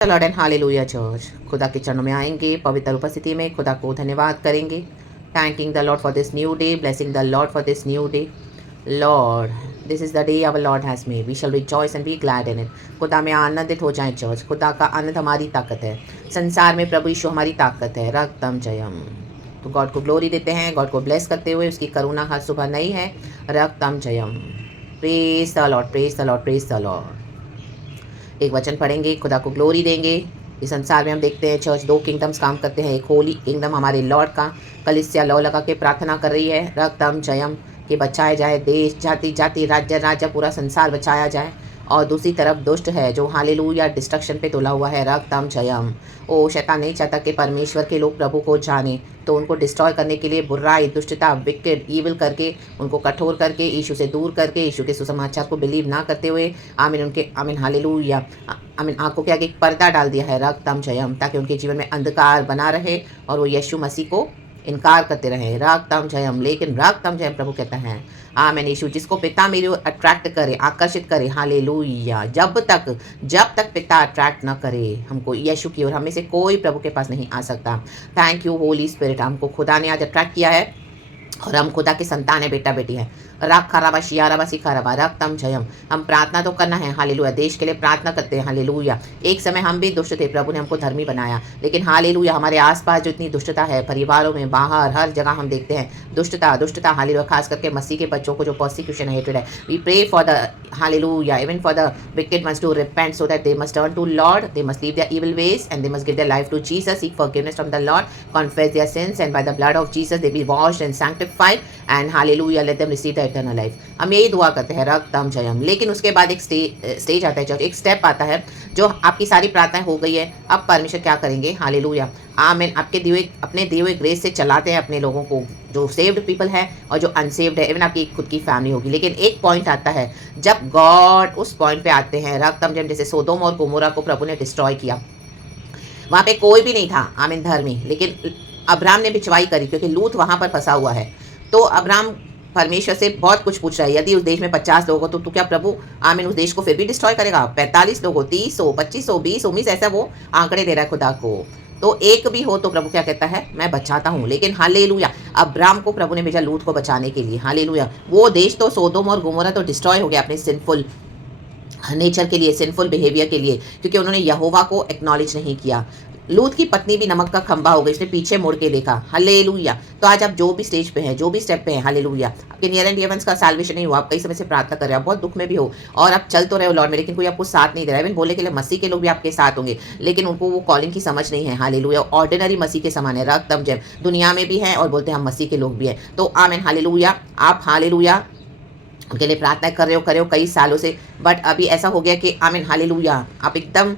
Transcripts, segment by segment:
Lord and hallelujah church. खुदा के चरणों में आएंगे, पवित्र उपस्थिति में खुदा को धन्यवाद करेंगे। Thanking the Lord for this new day, blessing the Lord for this new day. Lord, this is the day our Lord has made, we shall rejoice and be glad in it. खुदा में आनंदित हो जाएं church. खुदा का आनंद हमारी ताकत है। संसार में प्रभु यीशु हमारी ताकत है। रक्तम जयम। तो गॉड को ग्लोरी देते हैं, गॉड को ब्लेस करते हुए। उसकी करुणा हर सुबह नई है। रक्तम जयम। Praise the Lord, praise the Lord, praise the Lord. एक वचन पढ़ेंगे, खुदा को ग्लोरी देंगे। इस संसार में हम देखते हैं चर्च दो किंगडम्स काम करते हैं। एक होली किंगडम हमारे लॉर्ड का कलिसिया लौ लगा के प्रार्थना कर रही है, रक्तम जयम, कि बचाया जाए देश, जाति जाति, राज्य राज्य, पूरा संसार बचाया जाए। और दूसरी तरफ दुष्ट है जो हालेलुया डिस्ट्रक्शन पे तुला हुआ है, रक्तम जयम। ओ शैतान नहीं चाहता कि परमेश्वर के लोग प्रभु को जाने, तो उनको डिस्ट्रॉय करने के लिए बुराई, दुष्टता, विकेड, ईविल करके, उनको कठोर करके, यीशु से दूर करके, यीशु के सुसमाचार को बिलीव ना करते हुए, आमीन, उनके आमीन हालेलुया आमीन आंखों के आगे एक पर्दा डाल दिया है, रक्तम जयम, ताकि उनके जीवन में अंधकार बना रहे और वो यीशु मसीह को इनकार करते रहे, रक्तम जयम। लेकिन रक्तम जयम प्रभु कहता है, आमीन, यीशु जिसको पिता मेरे ओर अट्रैक्ट करे, आकर्षित करे, हालेलुया, जब तक पिता अट्रैक्ट ना करे हमको यीशु की ओर, हमें से कोई प्रभु के पास नहीं आ सकता। थैंक यू होली स्पिरिट, हमको खुदा ने आज अट्रैक्ट किया है और हम खुदा के संतान है, बेटा बेटी है। राख खराबा शियाराबा सिखाराबा, रक्तम जयम। हम प्रार्थना तो करना है, हालेलुया, देश के लिए प्रार्थना करते हैं, हालेलुया। एक समय हम भी दुष्ट थे, प्रभु ने हमको धर्मी बनाया, लेकिन हालेलुया हमारे आसपास जो इतनी दुष्टता है, परिवारों में, बाहर, हर जगह हम देखते हैं दुष्टता दुष्टता, हालेलुया, खास करके मसीह के बच्चों को जो परसिक्यूशन हेटेड है। We pray for the hallelujah even for the wicked must to repent so that they must turn to Lord, they must leave their evil ways and they must give their life to Jesus, seek forgiveness from the Lord, confess their sins and by the blood of Jesus they be washed and sanctified and hallelujah let them receive the eternal life. हम यही दुआ करते हैं, रक्तम जयम। लेकिन उसके बाद एक stage आता है चर्च, एक स्टेप आता है, जो आपकी सारी प्रार्थनाएं हो गई है, अब परमेश्वर क्या करेंगे, हालेलुया, आमीन, अपने दिए हुए ग्रेस से चलाते हैं अपने लोगों को, जो सेव्ड पीपल है और जो अनसेव्ड है, इवन आपकी खुद की फैमिली होगी। लेकिन एक पॉइंट आता है जब गॉड उस पॉइंट पे आते हैं, रक्तम जयम, जैसे सोदोम और गोमोरा को प्रभु ने डिस्ट्रॉय किया, वहाँ पे कोई भी नहीं था आमीन धर्मी, लेकिन अब्राहम ने पिछवाई करी क्योंकि लूत वहाँ पर फंसा हुआ है। तो अब्राहम परमेश्वर से बहुत कुछ पूछ रहा है, यदि उस देश में 50 लोग हो तो क्या प्रभु आमीन उस देश को फिर भी डिस्ट्रॉय करेगा? 45 लोग हो, 30 हो, 25 हो, 20 19, ऐसा वो आंकड़े दे रहा है खुदा को। तो एक भी हो तो प्रभु क्या कहता है, मैं बचाता हूँ। लेकिन हालेलुया अब्राहम को प्रभु ने भेजा लूत को बचाने के लिए, हालेलुया। वो देश तो सोदोम और गोमोरा तो डिस्ट्रॉय हो गया अपने सिंफुल नेचर के लिए, सिंफुल बिहेवियर के लिए, क्योंकि उन्होंने यहोवा को एक्नॉलेज नहीं किया। लूत की पत्नी भी नमक का खंभा हो गई, उसने पीछे मुड़ के देखा, हालेलुया। तो आज आप जो भी स्टेज पे हैं, जो भी स्टेप पे हैं, हालेलुया, आपके नियर एंड डियर वंस का सैल्वेशन नहीं हुआ, आप कई समय से प्रार्थना कर रहे हो, आप बहुत दुख में भी हो और आप चल तो रहे हो लॉर्ड में, लेकिन कोई आपको साथ नहीं दे रहा है। इवन बोलने के लिए मसीह के लोग भी आपके साथ होंगे, लेकिन उनको वो कॉलिंग की समझ नहीं है, हालेलुया, ऑर्डिनरी मसीह के समान है, रक्तम जयम, दुनिया में भी है और बोलते हैं हम मसीह के लोग भी हैं। तो आमीन, हालेलुया, आप हालेलुया उनके लिए प्रार्थना कर रहे हो कई सालों से, बट अभी ऐसा हो गया कि आमीन हालेलुया आप एकदम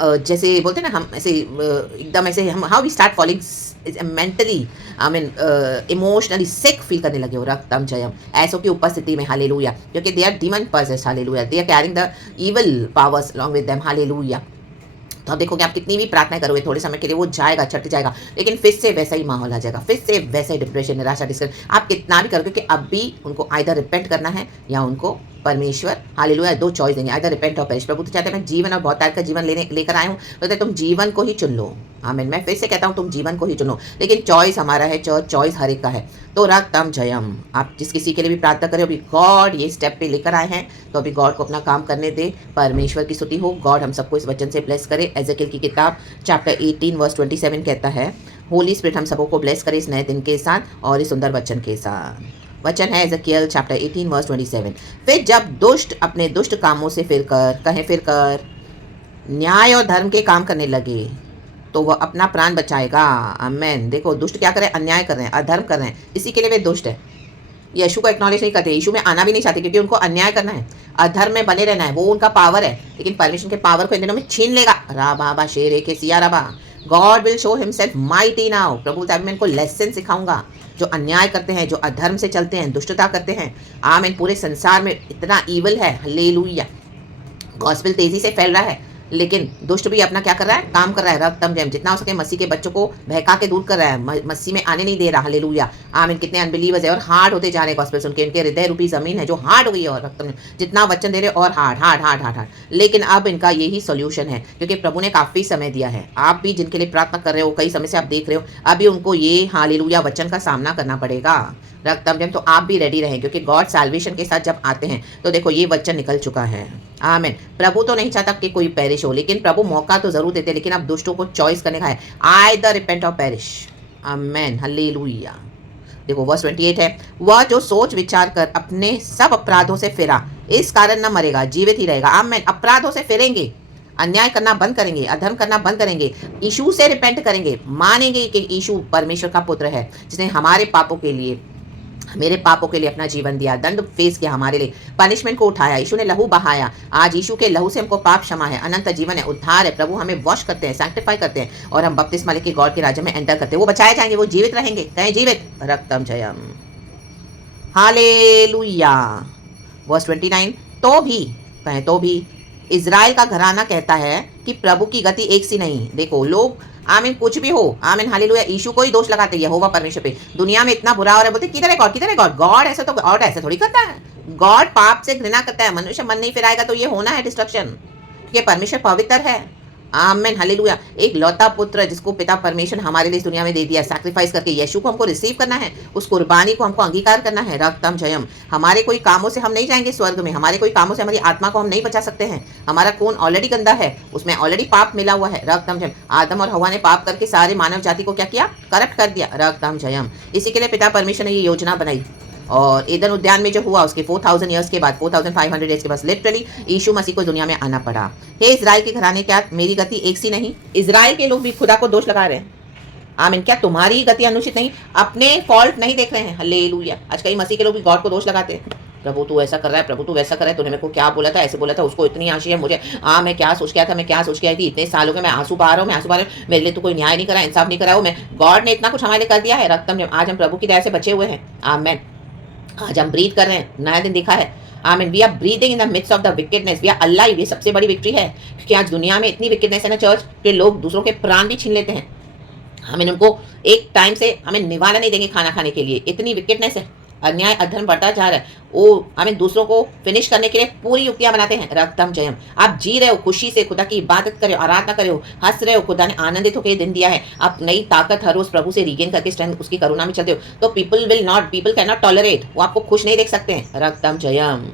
जैसे बोलते हैं ना, हम ऐसे एकदम ऐसे हम how we start falling mentally आमीन इमोशनली सिक फील करने लगे हो, रक्तम जयम, ऐसों की उपस्थिति में, हालेलुया, क्योंकि they are demon possessed, hallelujah, they are carrying the evil powers along with them, hallelujah. तो आप देखोगे आप कितनी भी प्रार्थना करोगे थोड़े समय के लिए वो जाएगा, छट जाएगा, लेकिन फिर से वैसा ही माहौल आ जाएगा, फिर से वैसे ही डिप्रेशन, निराशा, डिस्करेज, आप कितना भी करोगे कि अब भी उनको आइदर रिपेंट करना है या उनको परमेश्वर हालेलुया दो चॉइस देंगे, आइदर रिपेंट और पेरिश। प्रभु तो चाहते हैं मैं जीवन और बहुतायत का जीवन लेकर आया हूँ, तो तुम जीवन को ही चुन लो, आमीन। मैं फिर से कहता हूँ तुम जीवन को ही चुनो, लेकिन चॉइस हमारा है, चॉइस हर एक का है। तो रक्तम जयम, आप जिस किसी के लिए भी प्रार्थना करें, अभी गॉड ये स्टेप पे लेकर आए हैं, तो अभी गॉड को अपना काम करने दे, परमेश्वर की स्तुति हो। गॉड हम सबको इस वचन से ब्लेस करे। एजेकिएल की किताब चैप्टर 18 वर्स 27 कहता है, होली स्पिरिट हम सबको ब्लेस करे इस नए दिन के साथ और इस सुंदर वचन के साथ। वचन है एजेकिएल चैप्टर 18 वर्स 27, फिर जब दुष्ट अपने दुष्ट कामों से फिर कर न्याय और धर्म के काम करने लगे, तो वह अपना प्राण बचाएगा, आमेन। देखो दुष्ट क्या कर रहे हैं, अन्याय कर रहे हैं, अधर्म कर रहे हैं, इसी के लिए वे दुष्ट है। यीशु को एक्नॉलेज नहीं करते, यीशु में आना भी नहीं चाहते, क्योंकि उनको अन्याय करना है, अधर्म में बने रहना है, वो उनका पावर है। लेकिन परमेश्वर के पावर को इन दिनों में छीन लेगा, रा बाबा शेरे के सिया रबा, God will show himself mighty now. प्रभु मैं इनको लेसन सिखाऊंगा, जो अन्याय करते हैं, जो अधर्म से चलते हैं, दुष्टता करते हैं, आमीन। पूरे संसार में इतना ईविल है, हालेलुया, गॉस्पेल तेजी से फैल रहा है, लेकिन दुष्ट भी अपना क्या कर रहा है, काम कर रहा है। रक्तम जयम, जितना हो सके मसीह के बच्चों को बहका के दूर कर रहा है, मसीह में आने नहीं दे रहा। हालेलुया, आमीन। कितने अनबिलीवर्स है और हार्ड होते जा रहे हैं गॉस्पेल सुन के, इनके हृदय रूपी जमीन है जो हार्ड हो गई है। और रक्तम जितना वचन दे रहे और hard hard hard hard hard. लेकिन अब इनका यही सोल्यूशन है, क्योंकि प्रभु ने काफी समय दिया है। आप भी जिनके लिए प्रार्थना कर रहे हो, कई समय से आप देख रहे हो, अभी उनको ये हालेलुया वचन का सामना करना पड़ेगा। रक्तम जयम, तो आप भी रेडी रहें, क्योंकि गॉड सैल्वेशन के साथ जब आते हैं तो देखो ये वचन निकल चुका है। आमीन। प्रभु तो नहीं चाहता कि कोई पेरिश हो, लेकिन प्रभु मौका तो जरूर देते, लेकिन अब दुष्टों को चॉइस करने का है। आइदर रिपेंट और पेरिश। आमेन, हालेलुया। देखो वर्स 28 है, वह जो सोच विचार कर अपने सब अपराधों से फिरा, इस कारण न मरेगा, जीवित ही रहेगा। आमेन। अपराधों से फिरेंगे, अन्याय करना बंद करेंगे, अधर्म करना बंद करेंगे, यीशु से रिपेंट करेंगे, मानेंगे कि यीशु परमेश्वर का पुत्र है, जिसने हमारे पापों के लिए, मेरे पापों के लिए अपना जीवन दिया, दंड फेस किया, हमारे लिए पनिशमेंट को उठाया, यीशु ने लहू बहाया। आज यीशु के लहू से हमको पाप क्षमा है, अनंत जीवन है, उद्धार है। प्रभु हमें वॉश करते हैं, सैंक्टिफाई करते हैं, और हम बपतिस्मा लेके गॉड के राज्य में एंटर करते हैं। वो बचाए जाएंगे, वो जीवित रहेंगे। कहें जीवित। रक्तम जयम, हालेलुया। वर्स 29, तो भी, कहें तो भी, इज़राइल का घराना कहता है कि प्रभु की गति एक सी नहीं। देखो लोग, आमीन, कुछ भी हो, आमीन, हालेलुया, यीशु को ही दोष लगाते हैं, यहोवा परमेश्वर पे। दुनिया में इतना बुरा हो रहा है, बोलते किधर है गॉड, किधर है गॉड। गॉड ऐसा तो गॉड ऐसा थोड़ी करता है। गॉड पाप से घृणा करता है। मनुष्य मन नहीं फिराएगा तो ये होना है डिस्ट्रक्शन, क्योंकि परमेश्वर पवित्र है। आमेन, हालेलुया। एक लौता पुत्र जिसको पिता परमेश्वर हमारे लिए इस दुनिया में दे दिया, सैक्रिफाइस करके, यीशु को हमको रिसीव करना है, उस कुर्बानी को हमको अंगीकार करना है। रक्तम जयम। हमारे कोई कामों से हम नहीं जाएंगे स्वर्ग में, हमारे कोई कामों से हमारी आत्मा को हम नहीं बचा सकते हैं। हमारा खून ऑलरेडी गंदा है, उसमें ऑलरेडी पाप मिला हुआ है। रक्तम जयम। आदम और हवा ने पाप करके सारे मानव जाति को क्या किया, करप्ट कर दिया। रक्तम जयम। इसी के लिए पिता परमेश्वर ने ये योजना बनाई, और ईदन उद्यान में जो हुआ उसके 4000 ईयर्स के बाद, 4500 डेज के बाद, लिटरली यीशु मसीह को दुनिया में आना पड़ा। हे इजराइल के घराने, क्या मेरी गति एक सी नहीं। इजराइल के लोग भी खुदा को दोष लगा रहे हैं। आमीन। क्या तुम्हारी गति अनुचित नहीं, अपने फॉल्ट नहीं देख रहे हैं। हालेलुया। आज कई मसीह के लोग भी गॉड को दोष लगाते हैं। प्रभु तू ऐसा कर रहा है, प्रभु तू वैसा कर रहा है, तूने मेरे को क्या बोला था, ऐसे बोला था, उसको इतनी आशी है, मुझे मैं क्या सोच के आया था, मैं क्या सोच के आई थी, इतने सालों के मैं आंसू बहा रहा हूँ, मैं आंसू बहा रहा हूँ, मेरे लिए तो कोई न्याय नहीं करा, इंसाफ नहीं करा। मैं गॉड ने इतना कुछ हमारे लिए कर दिया है। रक्तम, आज हम प्रभु की दया से बचे हुए हैं। आमीन। आज हम ब्रीथ कर रहे हैं, नया दिन दिखा है। आमीन। We are breathing in the midst of the wickedness, we are alive. ये सबसे बड़ी विक्ट्री है, क्योंकि आज दुनिया में इतनी विकेडनेस है ना चर्च, के लोग दूसरों के प्राण भी छीन लेते हैं। हमें उनको एक टाइम से हमें निवाला नहीं देंगे खाना खाने के लिए, इतनी विकेडनेस है। अन्याय अधर्म बढ़ता जा रहा है। वो हमें दूसरों को फिनिश करने के लिए पूरी युक्तियां बनाते हैं। रक्तम जयम। आप जी रहे हो खुशी से, खुदा की इबादत करे, आराधना करे हो, हंस रहे हो, खुदा ने आनंदित होकर दिन दिया है, आप नई ताकत हर रोज प्रभु से रिगेन करके स्ट्रेंथ उसकी करुणा में चलते हो, तो पीपल कैन नॉट टॉलरेट, वो आपको खुश नहीं देख सकते हैं। रक्तम जयम,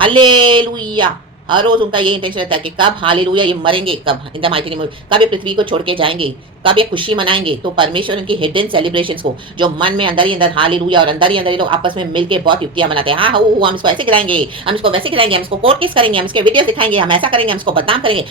हालेलुया। हर रोज उनका ये इंटेंशन रहता है कि कब हालेलुया ये मरेंगे, कब इन द माइटी नेम, कब ये पृथ्वी को छोड़ के जाएंगे, कब ये खुशी मनाएंगे। तो परमेश्वर उनकी हिडन सेलिब्रेशंस को, जो मन में अंदर ही अंदर हालेलुया, और अंदर ही अंदर ये लोग आपस में मिलकर बहुत युक्तियां मनाते हैं। हाँ हम इसको ऐसे गिराएंगे, हम इसको वैसे गिराएंगे, हम इसको कोर्ट केस करेंगे, हम इसके वीडियोस दिखाएंगे, हम ऐसा करेंगे, हम इसको बदनाम करेंगे।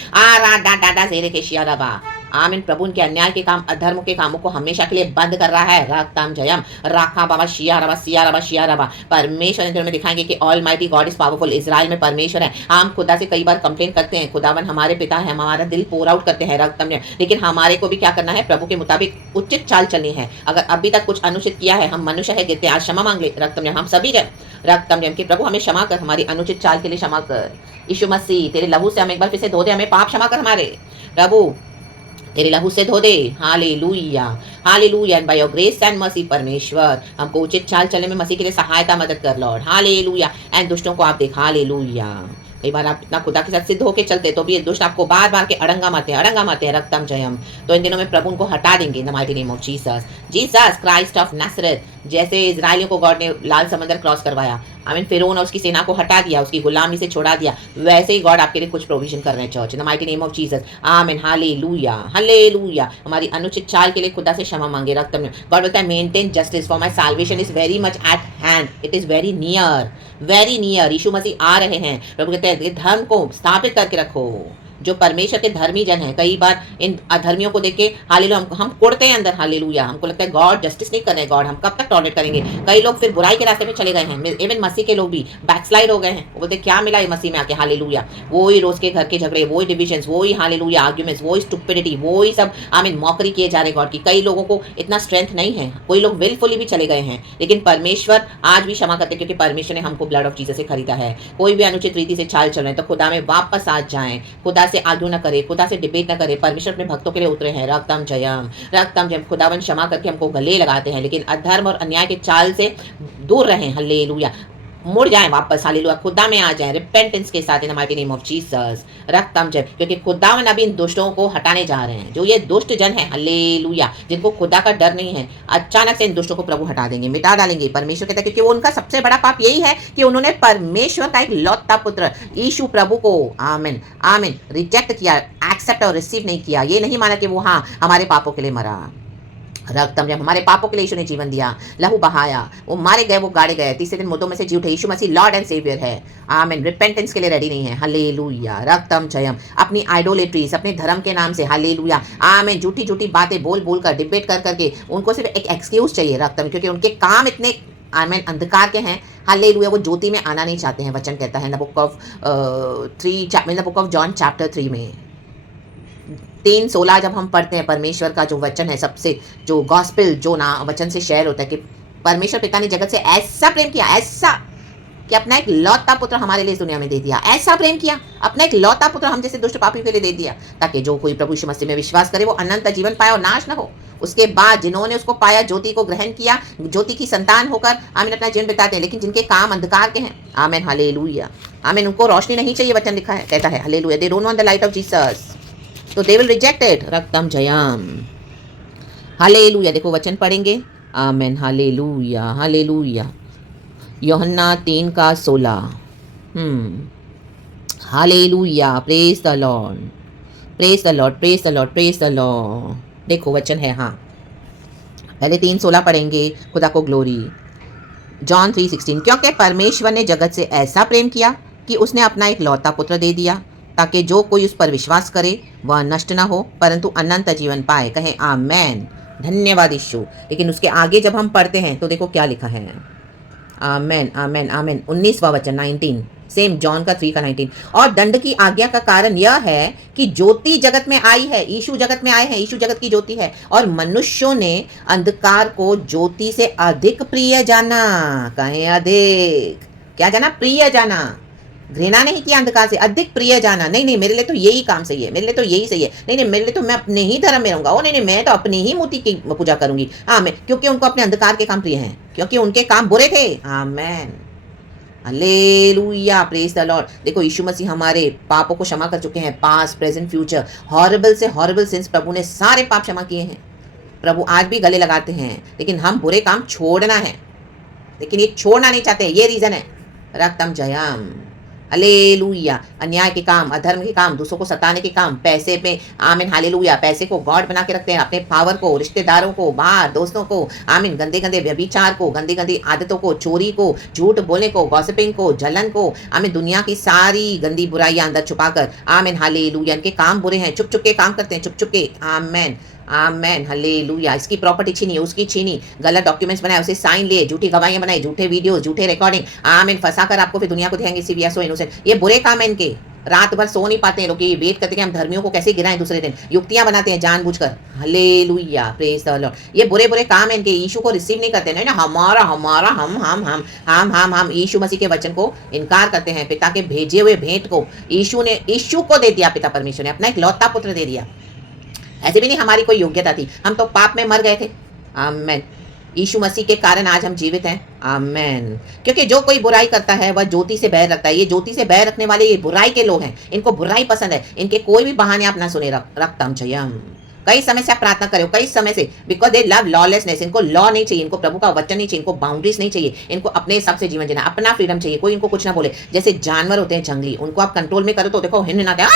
डाटा जेरे के शियारबा। आमीन। प्रभु उनके अन्याय के काम, अधर्म के कामों को हमेशा के लिए बंद कर रहा है। रक्तम जयम। राखा बाबा शियारबा सियारबा शियारबा। परमेश्वर इन दिनों में दिखाएंगे कि all mighty God is powerful. Israel में परमेश्वर है। हम खुदा से कई बार कंप्लेन करते हैं, खुदावन हमारे पिता है, हमारा दिल पोर आउट करते हैं। रक्तम जयम। लेकिन हमारे को भी क्या करना है, प्रभु के मुताबिक उचित चाल चलनी है। अगर अभी तक कुछ अनुचित किया है, हम मनुष्य है, गिरते, आज क्षमा मांग ले। रक्तम जयम। हम सभी जन रक्तम जयम कि प्रभु हमें क्षमा कर, हमारी अनुचित चाल के लिए क्षमा कर। यीशु मसीह तेरे लहू से हम एक बार फिर से धो दे, हमें पाप क्षमा कर हमारे। प्रभु तेरे लहू से धो दे। Hallelujah, hallelujah. And by your grace and mercy परमेश्वर हमको उचित चाल चलने में मसीह के लिए सहायता मदद कर लॉर्ड। हालेलुया। एंड दुष्टों को आप देख। हालेलुया। कई बार आप इतना खुदा के साथ सिद्ध होकर चलते तो भी ये दुष्ट आपको बार बार के अड़ंगा मारते हैं। रक्तम जयम। तो इन दिनों में प्रभु उनको हटा देंगे in the mighty name of Jesus. Jesus Christ of Nazareth. जैसे इजराइलियों को गॉड ने लाल समंदर क्रॉस करवाया, आमीन, फिरौन और उसकी सेना को हटा दिया, उसकी गुलामी से छोड़ा दिया, वैसे ही गॉड आपके लिए कुछ प्रोविजन कर रहे हैं church in the mighty name of Jesus. आमीन। Hallelujah, hallelujah. हमारी अनुचित चाल के लिए खुदा से क्षमा मांगे। रक्तम गॉड बोलता है maintain justice for my salvation is very much at hand, it is very near, very near. Yeshu Masih आ रहे हैं। प्रभु कहते हैं धर्म को स्थापित करके रखो। जो परमेश्वर के धर्मी जन है, कई बार इन अधर्मियों को देख के हालेलुया हम कुड़ते हैं अंदर। हालेलुया। हमको लगता है गॉड जस्टिस नहीं कर रहे, गॉड हम कब तक टॉलरेट करेंगे। कई लोग फिर बुराई के रास्ते में चले गए हैं, इवन मसीह के लोग भी बैकस्लाइड हो गए हैं। वो बोलते क्या मिला ये मसीह में आके। हालेलुया। वही रोज के घर के झगड़े, वही डिविजन्स, वही हालेलुया आर्ग्यूमेंट्स, वही स्टुपिडिटी, वही सब आमीन मॉकरी किए जा रहे गॉड की। कई लोगों को इतना स्ट्रेंथ नहीं है, कोई लोग विलफुली भी चले गए हैं, लेकिन परमेश्वर आज भी क्षमा करते, क्योंकि परमेश्वर ने हमको ब्लड ऑफ जीसस से खरीदा है। कोई भी अनुचित रीति से चाल चल रहे हैं तो खुदा में वापस आ जाएं, खुदा से आर्ग्यू न करे, खुदा से डिबेट न करे। परमेश्वर अपने भक्तों के लिए उतरे हैं। रक्तम जयम, रक्तम जयम। खुदावन क्षमा करके हमको गले लगाते हैं, लेकिन अधर्म और अन्याय के चाल से दूर रहें। हालेलुया, मुड़ जाएं वापस। हालेलुया, खुदा में आ जाएं रिपेंटेंस के साथ in the mighty name of Jesus. रक्तम जय, क्योंकि खुदावन अभी इन दुष्टों को हटाने जा रहे हैं। जो ये दुष्ट जन है, हालेलुया, जिनको खुदा का डर नहीं है, अचानक से इन दुष्टों को प्रभु हटा देंगे, मिटा डालेंगे। परमेश्वर कहता है क्योंकि वो उनका सबसे बड़ा पाप यही है कि उन्होंने परमेश्वर का एक लौता पुत्र यीशु प्रभु को, आमीन आमीन, रिजेक्ट किया, एक्सेप्ट और रिसीव नहीं किया। ये नहीं माना कि वो हाँ हमारे पापों के लिए मरा। रक्तम जब हमारे पापों के लिए यीशु ने जीवन दिया, लहू बहाया, वो मारे गए, वो गाड़े गए, तीसरे दिन मुर्दों में से जी उठे। यीशु मसीह लॉर्ड एंड सेवियर है। आमीन, रिपेंटेंस के लिए रेडी नहीं है। हालेलुया, रक्तम जयम। अपनी आइडोलेट्रीज, अपने धर्म के नाम से, हालेलुया, आमीन, झूठी झूठी बातें बोल बोल कर, डिबेट कर करके उनको सिर्फ एक एक्सक्यूज चाहिए रक्तम, क्योंकि उनके काम इतने आमीन अंधकार के हैं। हालेलुया, वो ज्योति में आना नहीं चाहते हैं। वचन कहता है the book of 3 the book of John chapter 3 में 3:16 जब हम पढ़ते हैं, परमेश्वर का जो वचन है, सबसे जो गॉस्पेल जो ना वचन से शेयर होता है कि परमेश्वर पिता ने जगत से ऐसा प्रेम किया, ऐसा कि अपना एक लौता पुत्र हमारे लिए इस दुनिया में दे दिया। ऐसा प्रेम किया, अपना एक लौता पुत्र हम जैसे दुष्ट पापियों के लिए दे दिया, ताकि जो कोई प्रभु यीशु मसीह में विश्वास करे वो अनंत जीवन पाए और नाश न हो। उसके बाद जिन्होंने उसको पाया, ज्योति को ग्रहण किया, ज्योति की संतान होकर आमीन अपना जीवन बिताते हैं। लेकिन जिनके काम अंधकार के हैं, आमीन हालेलुया, आमीन, उनको रोशनी नहीं चाहिए। वचन लिखा है, कहता है hallelujah, they don't want the light of Jesus, तो दे विल रिजेक्ट इट। रक्तम जयम, हालेलुया। देखो वचन पढ़ेंगे, आमीन हालेलुया, हालेलुया। यूहन्ना 3:16, hallelujah, praise the Lord, praise the Lord, praise the Lord, praise the Lord. देखो वचन है, हाँ, पहले 3:16 पढ़ेंगे, खुदा को ग्लोरी। जॉन 3:16, क्योंकि परमेश्वर ने जगत से ऐसा प्रेम किया कि उसने अपना एक लौता पुत्र दे दिया, ताकि जो कोई उस पर विश्वास करे वह नष्ट न हो परंतु अनंत जीवन पाए। कहें आमेन, धन्यवाद यीशु। लेकिन उसके आगे जब हम पढ़ते हैं तो देखो क्या लिखा है, आमेन आमेन आमेन। 19वां वचन 19, सेम जॉन का 3:19, और दंड की आज्ञा का कारण यह है कि ज्योति जगत में आई है, यीशु जगत में आए हैं, यीशु जगत की ज्योति है, और मनुष्यों ने अंधकार को ज्योति से अधिक प्रिय जाना। कहें अधिक, क्या जाना? प्रिय जाना। घृणा नहीं किया अंधकार से, अधिक प्रिय जाना। नहीं नहीं, मेरे लिए तो यही काम सही है, मेरे लिए तो यही सही है, नहीं नहीं, मेरे लिए तो मैं अपने ही धर्म में रहूंगा, ओ नहीं नहीं, मैं तो अपनी ही मूर्ति की पूजा करूंगी। आमेन, क्योंकि उनको अपने अंधकार के काम प्रिय हैं, क्योंकि उनके काम बुरे थे। आमेन, हालेलुया, प्रेज द लॉर्ड। देखो यीशु मसीह हमारे पापों को क्षमा कर चुके हैं, पास्ट प्रेजेंट फ्यूचर, हॉरिबल से हॉरिबल सिंस प्रभु ने सारे पाप क्षमा किए हैं। प्रभु आज भी गले लगाते हैं, लेकिन हम बुरे काम छोड़ना है, लेकिन ये छोड़ना नहीं चाहते, ये रीजन है। रक्तम जयम, हालेलुया। अन्याय के काम, अधर्म के काम, दूसरों को सताने के काम, पैसे पे, आमीन हालेलुया, पैसे को गॉड बना के रखते हैं, अपने पावर को, रिश्तेदारों को, बाहर दोस्तों को, आमीन, गंदे गंदे व्यभिचार को, गंदी गंदी आदतों को, चोरी को, झूठ बोलने को, गॉसिपिंग को, जलन को, आमीन, दुनिया की सारी गंदी बुराइयां अंदर छुपाकर, आमीन हालेलुया। इनके काम बुरे हैं, चुप चुप के काम करते हैं, चुप चुप के। आमीन आमेन हालेलुया। इसकी प्रॉपर्टी छीनी, उसकी छीनी, गलत डॉक्यूमेंट्स बनाए, उसे साइन लिए, झूठी गवाहियां बनाई, झूठे वीडियोस, झूठे रिकॉर्डिंग, आमीन, फंसा कर आपको फिर दुनिया को दिखाएंगे सीविया सो इनोसेंट। ये बुरे काम है इनके। रात भर सो नहीं पाते हैं लोग, ये वेट करते हैं हम धर्मियों को कैसे गिराएं दूसरे दिन, युक्तियां बनाते हैं जानबूझकर। Hallelujah, praise the Lord. ये बुरे बुरे काम है इनके, यीशु को रिसीव नहीं करते, नहीं ना, हमारा हमारा हम यीशु मसीह के वचन को इनकार करते हैं। पिता के भेजे हुए भेंट को यीशु को दे दिया, पिता परमेश्वर ने अपना एक लौता पुत्र दे दिया। ऐसे भी नहीं हमारी कोई योग्यता थी, हम तो पाप में मर गए थे। आमेन, यीशु मसीह के कारण आज हम जीवित हैं। आमेन, क्योंकि जो कोई बुराई करता है वह ज्योति से बैर रखता है। ये ज्योति से बैर रखने वाले ये बुराई के लोग हैं, इनको बुराई पसंद है, इनके कोई भी बहाने आप ना सुने। रक्तम जयम, कई समय से आप प्रार्थना करो, कई समय से, बिकॉज दे लव लॉलेसनेस। इनको लॉ नहीं चाहिए, इनको प्रभु का वचन नहीं चाहिए, इनको बाउंड्रीज नहीं चाहिए, इनको अपने हिसाब से जीवन जीना, अपना फ्रीडम चाहिए, कोई इनको कुछ ना बोले। जैसे जानवर होते हैं जंगली, उनको आप कंट्रोल में करो तो देखो हिन्न ना,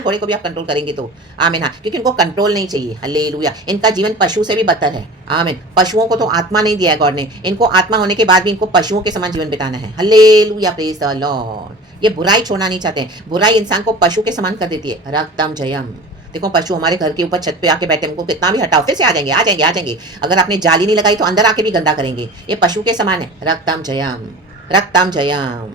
घोड़े को भी आप कंट्रोल करेंगे तो आमीन, हाँ, क्योंकि इनको कंट्रोल नहीं चाहिए। हालेलुया। इनका जीवन पशु से भी बदतर है। आमीन, पशुओं को तो आत्मा नहीं दिया है गॉड ने, इनको आत्मा होने के बाद भी इनको पशुओं के समान जीवन बिताना है। Hallelujah, praise the Lord. ये बुराई छोड़ना नहीं चाहते हैं, बुराई इंसान को पशु के समान कर देती है। रक्तम जयम। देखो पशु हमारे घर के ऊपर छत पे आके बैठे, हमको कितना भी हटाओ फिर से आ जाएंगे, आ जाएंगे, आ जाएंगे। अगर आपने जाली नहीं लगाई तो अंदर आके भी गंदा करेंगे, ये पशु के समान है। रक्तम जयम, रक्तम जयम,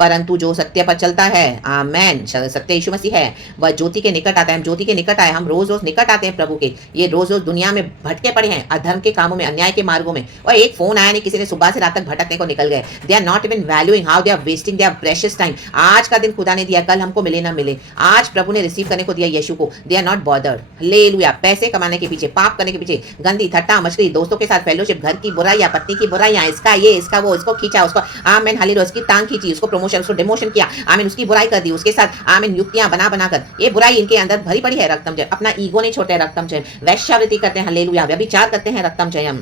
परंतु जो सत्य पर चलता है, आमेन, सत्य यीशु मसीह है, वह ज्योति के निकट आता है। हम ज्योति के निकट आए, हम रोज रोज निकट आते हैं प्रभु के। ये रोज रोज दुनिया में भटके पड़े हैं, अधर्म के कामों में, अन्याय के मार्गों में, और एक फोन आया नहीं, किसी ने सुबह से रात तक भटकने को निकल गए। They are not even valuing how they are wasting their precious time. आज का दिन खुदा ने दिया, कल हमको मिले ना मिले, आज प्रभु ने रिसीव करने को दिया यीशु को। They are not bothered, hallelujah. पैसे कमाने के पीछे, पाप करने के पीछे, गंदी ठट्टा मछली, दोस्तों के साथ फेलोशिप, घर की बुराइयां, पत्नी की बुराइयां, इसका ये इसका वो, इसको खींचा उसको, आमीन हालेलुया, उसकी टांग खींची, उसको प्रमोशन, उसको डिमोशन किया, आमीन, उसकी बुराई कर दी, उसके साथ आमीन युक्तियां बना बनाकर, ये बुराई इनके अंदर भरी पड़ी है। रक्तम जय, अपना ईगो नहीं छोड़ते हैं, रक्तम जय, वैश्यावृत्ति करते हैं, हालेलुया, व्यभिचार करते हैं, रक्तम जय,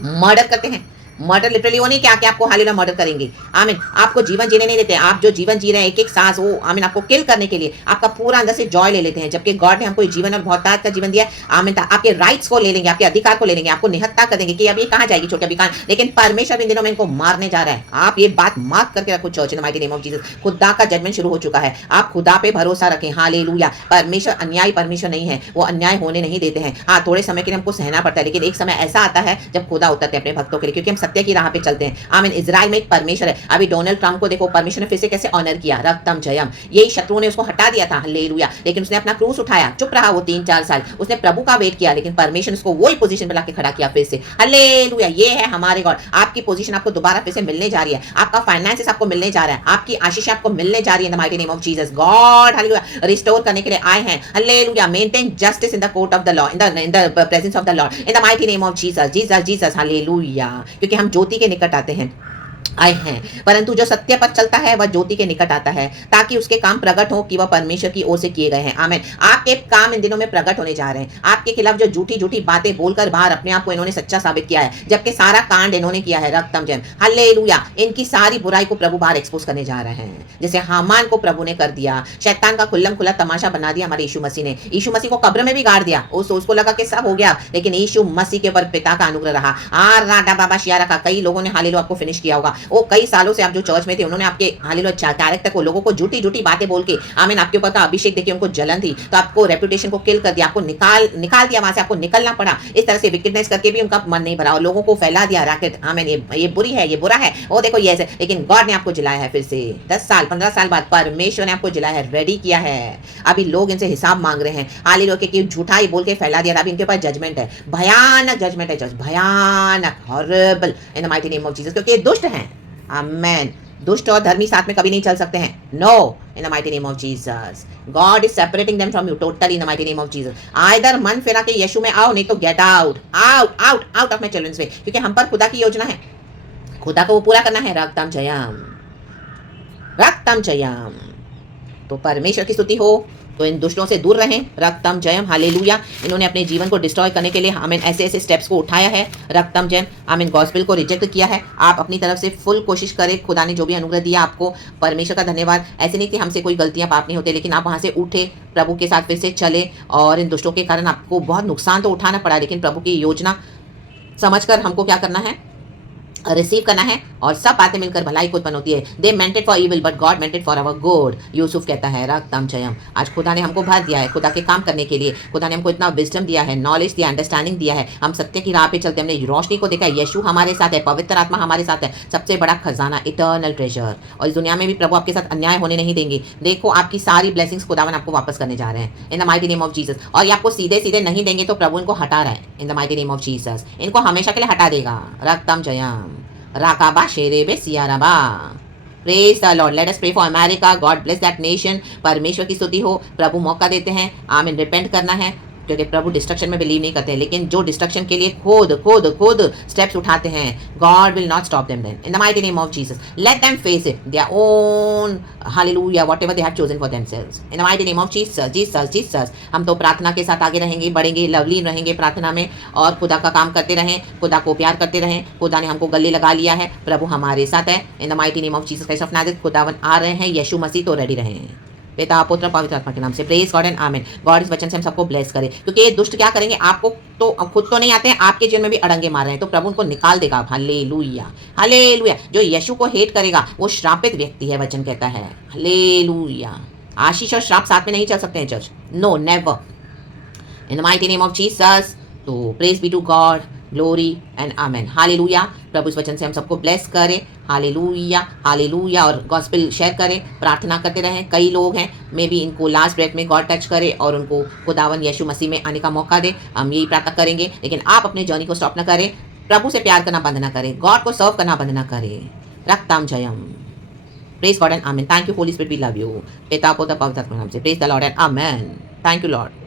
मर्डर करते हैं। मर्डर लिटरली वो नहीं क्या कि आपको हालेलुया मर्डर करेंगे, आमीन, आपको जीवन जीने नहीं देते। आप जो जीवन जी रहे हैं, एक एक सांस, वो आमीन आपको किल करने के लिए आपका पूरा अंदर से जॉय ले लेते हैं, जबकि गॉड ने हमको जीवन और बहुतायत का जीवन दिया है, आमीन। आपके राइट्स को ले लेंगे, आपके अधिकार को ले लेंगे, आपको निहत्ता कर देंगे कि अब ये कहाँ जाएगी छोटी, अभी कहाँ। लेकिन परमेश्वर इन दिनों में इनको मारने जा रहा है। आप ये बात मार्क करके रखो church, in the mighty name of Jesus. खुदा का जजमेंट शुरू हो चुका है, आप खुदा पे भरोसा रखें, हालेलुया। परमेश्वर अन्यायी परमेश्वर नहीं है, वो अन्याय होने नहीं देते हैं। हाँ, थोड़े समय के लिए हमको सहना पड़ता है, लेकिन एक समय ऐसा आता है जब खुदा उतरते हैं अपने भक्तों के लिए, क्योंकि हम सत्य की राह पे चलते हैं, आमीन। इजराइल में एक परमेश्वर है। अभी डोनाल्ड ट्रंप को देखो, परमेश्वर ने फिर से कैसे ऑनर किया, रक्तम जयम। यही शत्रुओं ने उसको हटा दिया था, हालेलुया, लेकिन उसने अपना क्रूस उठाया, चुप रहा वो 3-4 साल, उसने प्रभु का वेट किया, लेकिन परमेश्वर उसको वही पोजीशन पे लाके खड़ा किया फिर से, हालेलुया। ये है हमारे गॉड। आपकी पोजीशन आपको दोबारा फिर से मिलने जा रही है, आपका फाइनेंसेस आपको मिलने जा रहा है, आपकी आशीष आपको मिलने जा रही है, in the mighty name of Jesus. God hallelujah restore करने के लिए आए हैं, hallelujah. Maintain justice in the court of the law, in the presence of the Lord, in the mighty name of Jesus, Jesus Jesus, hallelujah. क्योंकि हम ज्योति के निकट आते हैं, आए हैं, परंतु जो सत्य पर चलता है वह ज्योति के निकट आता है, ताकि उसके काम प्रकट हो कि वह परमेश्वर की ओर से किए गए हैं, आमीन। आपके काम इन दिनों में प्रकट होने जा रहे हैं। आपके खिलाफ जो झूठी झूठी बातें बोलकर बाहर अपने आप को इन्होंने सच्चा साबित किया है, जबकि सारा कांड इन्होंने किया है, रक्तम जय, हालेलुया। इनकी सारी बुराई को प्रभु बाहर एक्सपोज करने जा रहे हैं, जैसे हामान को प्रभु ने कर दिया। शैतान का खुल्लम खुला तमाशा बना दिया हमारे यीशु मसीह ने। यीशु मसीह को कब्र में भी गाड़ दिया, उसको लगा कि सब हो गया, लेकिन यीशु मसीह के ऊपर पिता का अनुग्रह रहा। राडा बाबा शिया रखा। कई लोगों ने हालेलुया आपको फिनिश किया होगा। वो कई सालों से आप जो चर्च में थे, उन्होंने आपके हालेलुया कैरेक्टर को, लोगों को झूठी झूठी बातें बोल के, आमीन, आपके ऊपर का अभिषेक देके उनको जलन थी, तो आपको रेपुटेशन को किल कर दिया, आपको निकाल दिया वहां से, आपको निकलना पड़ा। इस तरह से विकेटनेस करके भी उनका मन नहीं भरा और लोगों को फैला दिया रैकेट, आमीन, ये बुरी है, ये बुरा है, वो देखो ये ऐसे। लेकिन गॉड ने आपको जिलाया है फिर से 10 साल 15 साल बाद, परमेश्वर ने आपको जिलाया है, रेडी किया है। अभी लोग इनसे हिसाब मांग रहे हैं, हालेलुया, कि झूठाई बोल के फैला दिया। अभी इनके ऊपर जजमेंट है, भयानक जजमेंट है, जज भयानक, horrible, in the mighty name of Jesus. क्योंकि ये दुष्ट हैं, आमेन। दुष्ट और धर्मी साथ में कभी नहीं चल सकते हैं, no, in the mighty name of Jesus. God is separating them from you totally, in the mighty name of Jesus. Either मन फिरा के यीशु में आओ, नहीं तो get out, out out out of my children's way. क्योंकि हम पर खुदा की योजना है, खुदा को वो पूरा करना है, रक्तम जयम, रक्तम जयम। तो परमेश्वर की स्तुति हो, तो इन दुष्टों से दूर रहें, रक्तम जयम, हालेलुया। इन्होंने अपने जीवन को डिस्ट्रॉय करने के लिए आमीन ऐसे ऐसे स्टेप्स को उठाया है, रक्तम जयम, आमीन। गॉस्पेल को रिजेक्ट किया है। आप अपनी तरफ से फुल कोशिश करें, खुदा ने जो भी अनुग्रह दिया आपको, परमेश्वर का धन्यवाद। ऐसे नहीं कि हमसे कोई गलतियां पाप नहीं होते, लेकिन आप वहां से उठे, प्रभु के साथ फिर से चले। और इन दुष्टों के कारण आपको बहुत नुकसान तो उठाना पड़ा, लेकिन प्रभु की योजना समझकर हमको क्या करना है, रिसीव करना है, और सब बातें मिलकर भलाई को उत्पन्न होती है। They meant it for evil but God meant it for our good, Yusuf कहता है, रक्तम जयम। आज खुदा ने हमको भर दिया है खुदा के काम करने के लिए। खुदा ने हमको इतना विजडम दिया है, नॉलेज दिया, अंडरस्टैंडिंग दिया है। हम सत्य की राह पे चलते, हमने रोशनी को देखा है, यीशु हमारे साथ है, पवित्र आत्मा हमारे साथ है, सबसे बड़ा खजाना, इटर्नल ट्रेजर। और इस दुनिया में भी प्रभु आपके साथ अन्याय होने नहीं देंगे। देखो आपकी सारी ब्लेसिंग्स खुदावन आपको वापस करने जा रहे हैं, इन the mighty name of Jesus. और ये आपको सीधे सीधे नहीं देंगे, तो प्रभु इनको हटा रहा है, in the mighty name of Jesus. इनको हमेशा के लिए हटा देगा, रक्तम जयम, राकाबा शेरेबे सियाराबा। Praise the Lord, let us pray for America, God bless that nation. परमेश्वर की स्तुति हो, प्रभु मौका देते हैं, आमीन। रिपेंट करना है, क्योंकि प्रभु डिस्ट्रक्शन में बिलीव नहीं करते हैं, लेकिन जो डिस्ट्रक्शन के लिए खुद स्टेप्स उठाते हैं, God will not stop them then, in the mighty name of Jesus. Let them face it their own, hallelujah, whatever they have chosen for themselves, in the mighty name of Jesus, Jesus, Jesus. हम तो प्रार्थना के साथ आगे रहेंगे, बढ़ेंगे, lovely रहेंगे प्रार्थना में, और खुदा का काम करते रहें, खुदा को प्यार करते रहें। खुदा ने हमको गले लगा लिया है, प्रभु हमारे साथ है, in the mighty name of Jesus Christ of Nazareth. खुदावन आ रहे हैं, यीशु मसीह, तो रेडी रहें। पिता पुत्र पवित्र आत्मा के नाम से, प्रेज गॉड एंड आमीन। गॉड इस वचन से हम सबको ब्लेस करे, क्योंकि ये दुष्ट क्या करेंगे, आपको तो खुद तो नहीं आते हैं, आपके जीवन में भी अड़ंगे मार रहे हैं, तो प्रभु उनको निकाल देगा, हालेलुया, हालेलुया। जो यीशु को हेट करेगा वो श्रापित व्यक्ति है, वचन कहता है, हालेलुया। आशीष और श्राप साथ में नहीं चल सकते हैं church, no never, in the mighty name of Jesus. तो praise be to God, glory and amen, hallelujah. प्रभु इस वचन से हम सबको ब्लेस करें, हालेलुया हालेलुया। और गॉस्पेल शेयर करें, प्रार्थना करते रहें। कई लोग हैं, मे बी इनको लास्ट ब्रेथ में गॉड टच करे और उनको खुदावन यीशु मसीह में आने का मौका दे। हम यही प्रार्थना करेंगे, लेकिन आप अपने जर्नी को स्टॉप ना करें। प्रभु से प्यार करना बंद ना करें, गॉड को सर्व करना बंद ना करें। रक्तम जयम। Praise God and amen. Thank you Holy Spirit, we love you. पिता पुत्र पवित्र आत्मा के नाम से praise the Lord and amen. Thank you Lord.